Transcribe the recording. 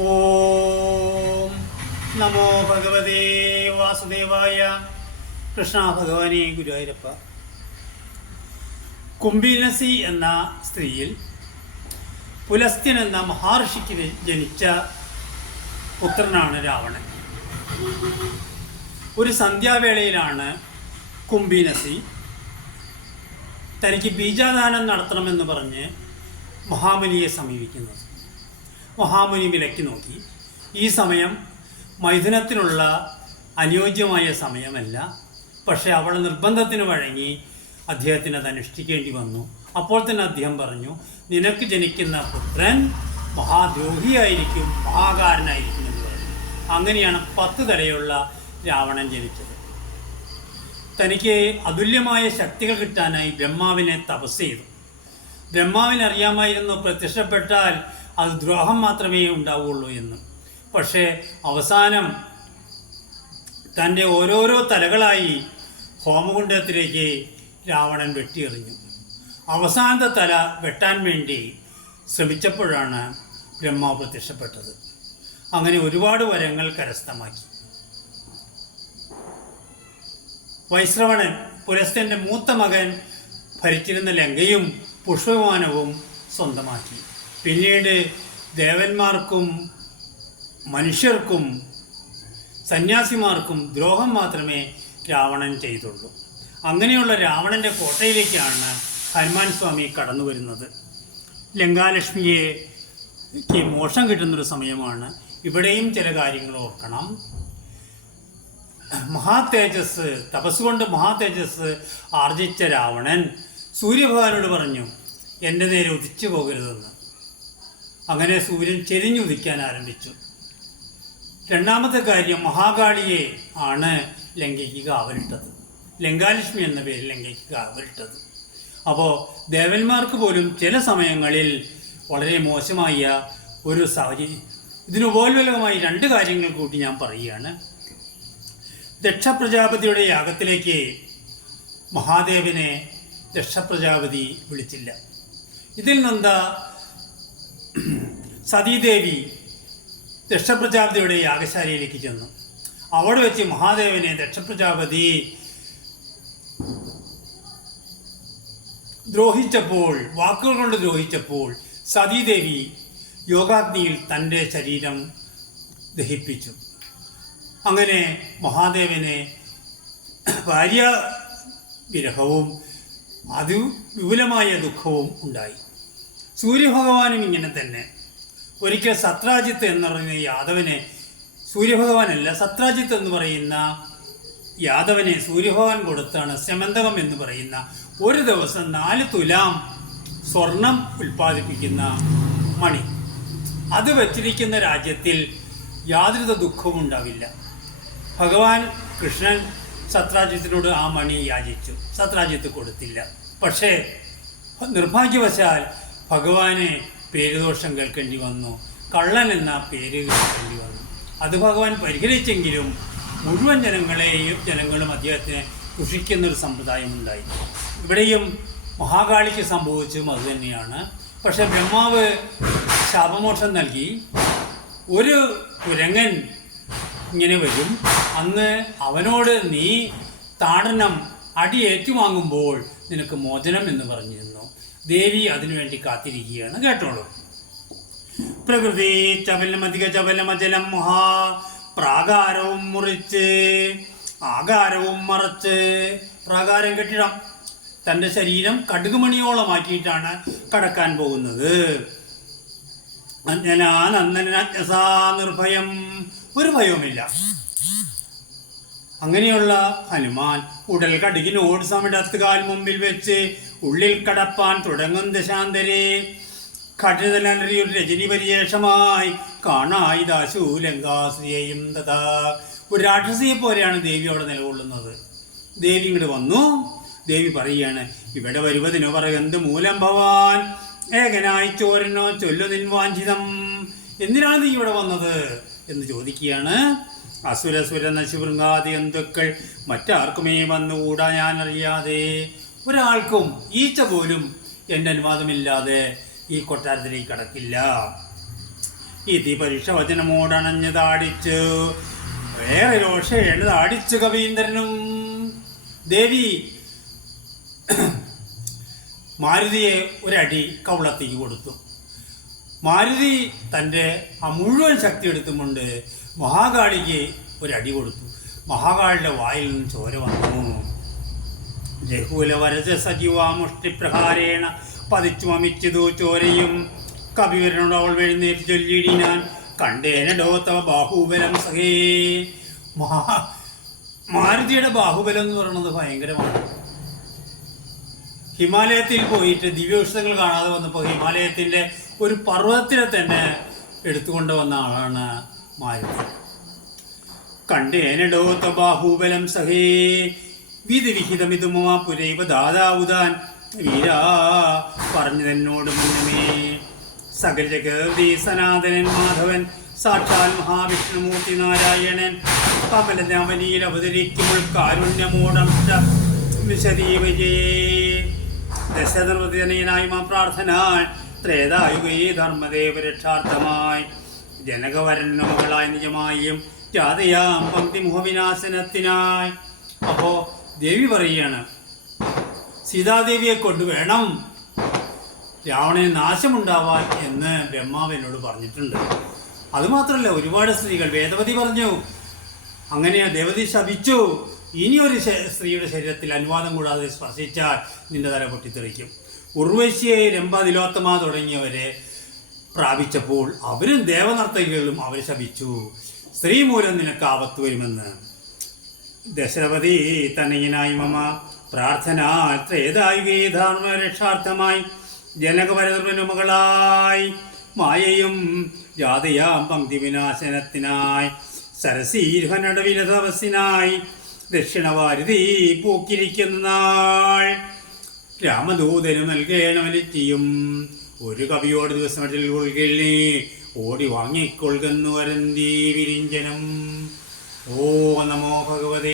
ഓം നമോ ഭഗവതേ വാസുദേവായ. കൃഷ്ണ ഭഗവാനെ ഗുരുവായൂരപ്പ. കുംഭീനസി എന്ന സ്ത്രീയിൽ പുലസ്ത്യൻ എന്ന മഹർഷിക്ക് ജനിച്ച പുത്രനാണ് രാവണൻ. ഒരു സന്ധ്യാവേളയിലാണ് കുംഭീനസി തനിക്ക് ബീജാദാനം നടത്തണമെന്ന് പറഞ്ഞ് മഹാമുനിയെ സമീപിക്കുന്നത്. മഹാമുനി വിലക്കി നോക്കി. ഈ സമയം മൈഥുനത്തിനുള്ള അനുയോജ്യമായ സമയമല്ല. പക്ഷേ അവൾ നിർബന്ധത്തിന് വഴങ്ങി അദ്ദേഹത്തിന് അത് അനുഷ്ഠിക്കേണ്ടി വന്നു. അപ്പോൾ തന്നെ അദ്ദേഹം പറഞ്ഞു, നിനക്ക് ജനിക്കുന്ന പുത്രൻ മഹാദ്രോഹിയായിരിക്കും, മഹാകാരനായിരിക്കും എന്ന് പറഞ്ഞു. അങ്ങനെയാണ് 10 തലയുള്ള രാവണൻ ജനിച്ചത്. തനിക്ക് അതുല്യമായ ശക്തികൾ കിട്ടാനായി ബ്രഹ്മാവിനെ തപസ് ചെയ്തു. ബ്രഹ്മാവിനറിയാമായിരുന്നു പ്രത്യക്ഷപ്പെട്ടാൽ അത് ദ്രോഹം മാത്രമേ ഉണ്ടാവുകയുള്ളൂ എന്ന്. പക്ഷേ അവസാനം തൻ്റെ ഓരോരോ തലകളായി ഹോമകുണ്ഡത്തിലേക്ക് രാവണൻ വെട്ടിയെറിഞ്ഞു. അവസാനത്തെ തല വെട്ടാൻ വേണ്ടി ശ്രമിച്ചപ്പോഴാണ് ബ്രഹ്മാവ് പ്രത്യക്ഷപ്പെട്ടത്. അങ്ങനെ ഒരുപാട് വരങ്ങൾ കരസ്ഥമാക്കി. വൈശ്രവണൻ പുലസ്ത്യൻ്റെ മൂത്ത മകൻ ഭരിച്ചിരുന്ന ലങ്കയും പുഷ്പവിമാനവും സ്വന്തമാക്കി. പിന്നീട് ദേവന്മാർക്കും മനുഷ്യർക്കും സന്യാസിമാർക്കും ദ്രോഹം മാത്രമേ രാവണൻ ചെയ്തുള്ളൂ. അങ്ങനെയുള്ള രാവണൻ്റെ കോട്ടയിലേക്കാണ് ഹനുമാൻ സ്വാമി കടന്നു വരുന്നത്. ലങ്കാലക്ഷ്മിക്ക് മോക്ഷം കിട്ടുന്നൊരു സമയമാണ്. ഇവിടെയും ചില കാര്യങ്ങൾ ഓർക്കണം. മഹാതേജസ്, തപസ്സുകൊണ്ട് മഹാതേജസ് ആർജിച്ച രാവണൻ സൂര്യഭഗവാനോട് പറഞ്ഞു, എൻ്റെ നേരെ ഉദിച്ചു പോകരുതെന്ന്. അങ്ങനെ സൂര്യൻ ചെരിഞ്ഞുദിക്കാൻ ആരംഭിച്ചു. രണ്ടാമത്തെ കാര്യം, മഹാകാളിയെ ആണ് ലങ്കയ്ക്ക് കാവലിട്ടത്. ലങ്കാലക്ഷ്മി എന്ന പേരിൽ ലങ്കയ്ക്ക് കാവലിട്ടത്. അപ്പോൾ ദേവന്മാർക്ക് പോലും ചില സമയങ്ങളിൽ വളരെ മോശമായ ഒരു സാഹചര്യം. ഇതിനുപോൽവലകമായി 2 കാര്യങ്ങൾ കൂട്ടി ഞാൻ പറയുകയാണ്. ദക്ഷ പ്രജാപതിയുടെ യാഗത്തിലേക്ക് മഹാദേവനെ ദക്ഷ പ്രജാപതി വിളിച്ചില്ല. ഇതിൽ നിന്നെന്താ, സതീദേവി ദക്ഷപ്രജാപതിയുടെ യാഗശാലയിലേക്ക് ചെന്നു. അവിടെ വെച്ച് മഹാദേവനെ ദക്ഷപ്രജാപതി ദ്രോഹിച്ചപ്പോൾ, വാക്കുകൾ കൊണ്ട് ദ്രോഹിച്ചപ്പോൾ സതീദേവി യോഗാഗ്നിയിൽ തൻ്റെ ശരീരം ദഹിപ്പിച്ചു. അങ്ങനെ മഹാദേവനെ ഭാര്യ വിരഹവും അതിവിപുലമായ ദുഃഖവും ഉണ്ടായി. സൂര്യഭഗവാനും ഇങ്ങനെ തന്നെ. ഒരിക്കൽ സത്രാജിത്ത് എന്ന് പറയുന്ന യാദവനെ, സൂര്യഭഗവാനല്ല, സത്രാജിത്ത് എന്ന് പറയുന്ന യാദവനെ സൂര്യഭഗവാൻ കൊടുത്താണ് സെമന്തകം എന്ന് പറയുന്ന ഒരു ദിവസം 4 തുലാം സ്വർണം ഉൽപ്പാദിപ്പിക്കുന്ന മണി. അത് വച്ചിരിക്കുന്ന രാജ്യത്തിൽ യാതൊരു ദുഃഖവും ഉണ്ടാവില്ല. ഭഗവാൻ കൃഷ്ണൻ സത്രാജിത്തിനോട് ആ മണി യാചിച്ചു. സത്രാജിത്ത് കൊടുത്തില്ല. പക്ഷേ നിർഭാഗ്യവശാൽ ഭഗവാനെ പേരുദോഷം കേൾക്കേണ്ടി വന്നു. കള്ളൻ എന്ന പേര് കേൾക്കേണ്ടി വന്നു. അത് ഭഗവാൻ പരിഹരിച്ചെങ്കിലും മുഴുവൻ ജനങ്ങളും അദ്ദേഹത്തിനെ ദുഷിക്കുന്നൊരു സമ്പ്രദായമുണ്ടായി. ഇവിടെയും മഹാകാളിക്ക് സംഭവിച്ചതും അതുതന്നെയാണ്. പക്ഷെ ബ്രഹ്മാവ് ശാപമോക്ഷം നൽകി. ഒരു കുരങ്ങൻ ഇങ്ങനെ വരും. അന്ന് അവനോട് നീ താടനം അടി ഏറ്റുവാങ്ങുമ്പോൾ നിനക്ക് മോചനം എന്ന് പറഞ്ഞിരുന്നു. ദേവി അതിനുവേണ്ടി കാത്തിരിക്കുകയാണ്. കേട്ടോളൂ. പ്രകൃതി ചപലമധിക ചപലമജലം മഹാ പ്രാകാരവും മുറിച്ച് ആകാരവും മറച്ച്. പ്രാകാരം കെട്ടിടം. തൻ്റെ ശരീരം കടുകുമണിയോളമാക്കിയിട്ടാണ് കടക്കാൻ പോകുന്നത്. അഞ്ജനാനന്ദനാ നിർഭയം, ഒരു ഭയവുമില്ല. അങ്ങനെയുള്ള ഹനുമാൻ ഉടൽ കടുകിനോട് സമിടത്ത് കാൽ മുമ്പിൽ വെച്ച് ഉള്ളിൽ കടപ്പാൻ തുടങ്ങും ദശാന്തരെ. കഠിനതലൊരു രജനി പരിയേഷമായി കാണായി ദാശൂലങ്കാശ്രിയയും തഥാ. ഒരു രാക്ഷസിയെ പോലെയാണ് ദേവി അവിടെ നിലകൊള്ളുന്നത്. ദേവി ഇങ്ങോട്ട് വന്നു. ദേവി പറയുകയാണ്, ഇവിടെ വരുവതിനോ പറയുന്നത് മൂലം ഭവാൻ ഏകനായി ചോരനോ ചൊല്ലു നിൻവാഞ്ചിതം. എന്തിനാണ് നീ ഇവിടെ വന്നത് എന്ന് ചോദിക്കുകയാണ്. അസുരസുര നശുഭൃംഗാദി ജന്തുക്കൾ മറ്റാർക്കുമേ വന്നുകൂടാ ഞാനറിയാതെ. ഒരാൾക്കും ഈച്ച പോലും എൻ്റെ അനുവാദമില്ലാതെ ഈ കൊട്ടാരത്തിലേക്ക് കടക്കില്ല. ഇതി പരുഷവചനമോടണഞ്ഞ് താടിച്ചു. വേറെ രോഷേണ് താടിച്ചു കവീന്ദ്രനും. ദേവി മാരുതിയെ ഒരടി കവളത്തേക്ക് കൊടുത്തു. മാരുതി തൻ്റെ ആ മുഴുവൻ ശക്തി എടുത്തുകൊണ്ട് മഹാകാളിക്ക് ഒരടി കൊടുത്തു. മഹാകാളിയുടെ വായിൽ നിന്ന് ചോര വന്നു. രഘുകുല വരജ സജീവാ മുഷ്ടിപ്രഹാരേണ പതിച്ചു മമിച്ചതു ചോരയും. കവിവരനോട് അവൾ എഴുന്നേറ്റ് ചൊല്ലിയിടിനാൻ, കണ്ടേനടോ തവ ബാഹുബലം സഹേ. മാരുതിയുടെ ബാഹുബലം എന്ന് പറയുന്നത് ഭയങ്കരമാണ്. ഹിമാലയത്തിൽ പോയിട്ട് ദിവ്യൗഷധങ്ങൾ കാണാതെ വന്നപ്പോൾ ഹിമാലയത്തിൻ്റെ ഒരു പർവ്വതത്തിനെ തന്നെ എടുത്തുകൊണ്ട് വന്ന ആളാണ് മാരുതി. കണ്ടേനടോ തവ ബാഹുബലം സഹേ വിധിവിഹിതമിതുമാ പുരൈവ ദാതാവുതാൻ വീരാ പറഞ്ഞു തന്നോട് മുന്നമേ. സകല ജഗതി സനാതനൻ മാധവൻ സാക്ഷാൽ മഹാവിഷ്ണുമൂർത്തി നാരായണൻ കമലനവനിയിൽ അവതരിക്കുമ്പോൾ കാരുണ്യമോടംശ വിശദീവജേ. ദശധർമ്മജനയനായി മാ പ്രാർത്ഥന ത്രേതായുഗേ ധർമ്മദേവരക്ഷാർത്ഥമായി ജനകവരൻ്റെ മകളായി നിജമായും ജാതയാം പങ്ക്തിമുഖവിനാശനത്തിനായി. അപ്പോൾ ദേവി പറയുകയാണ്, സീതാദേവിയെ കൊണ്ട് വേണം രാവണന് നാശമുണ്ടാവാൻ എന്ന് ബ്രഹ്മാവിനോട് പറഞ്ഞിട്ടുണ്ട്. അതുമാത്രമല്ല, ഒരുപാട് സ്ത്രീകൾ വേദവതി പറഞ്ഞു, അങ്ങനെ ദേവതി ശപിച്ചു, ഇനിയൊരു സ്ത്രീയുടെ ശരീരത്തിൽ അനുവാദം കൂടാതെ സ്പർശിച്ചാൽ നിന്റെ തല പൊട്ടിത്തെറിക്കും. ഉർവശിയെ രംഭ തിലോത്തമ തുടങ്ങിയവരെ പ്രാപിച്ചപ്പോൾ അവരും ദേവനർത്തകികളും അവർ ശപിച്ചു, സ്ത്രീ മൂലം നിനക്ക് ആപത്ത് വരുമെന്ന്. ദശരഥി തനയനായി മമ പ്രാർത്ഥന ത്രേതായുഗേ ധർമ്മരക്ഷാർത്ഥമായി ജനകവരധർമ്മനു മകളായി മായയും ജാതയാം പങ്ക്തി വിനാശനത്തിനായി സരസീർഹനടവിലതപസ്സിനായി ദക്ഷിണവാരുതി പൂക്കിരിക്കുന്ന നാൾ രാമദൂതന് നൽകേണമലിറ്റിയും ഒരു കവിയോട് ദിവസം കൊள்കി ഓടി വാങ്ങിക്കൊള്ളുന്നു വരന്തി വിരിഞ്ചനം. ഓ നമോ ഭഗവതേ.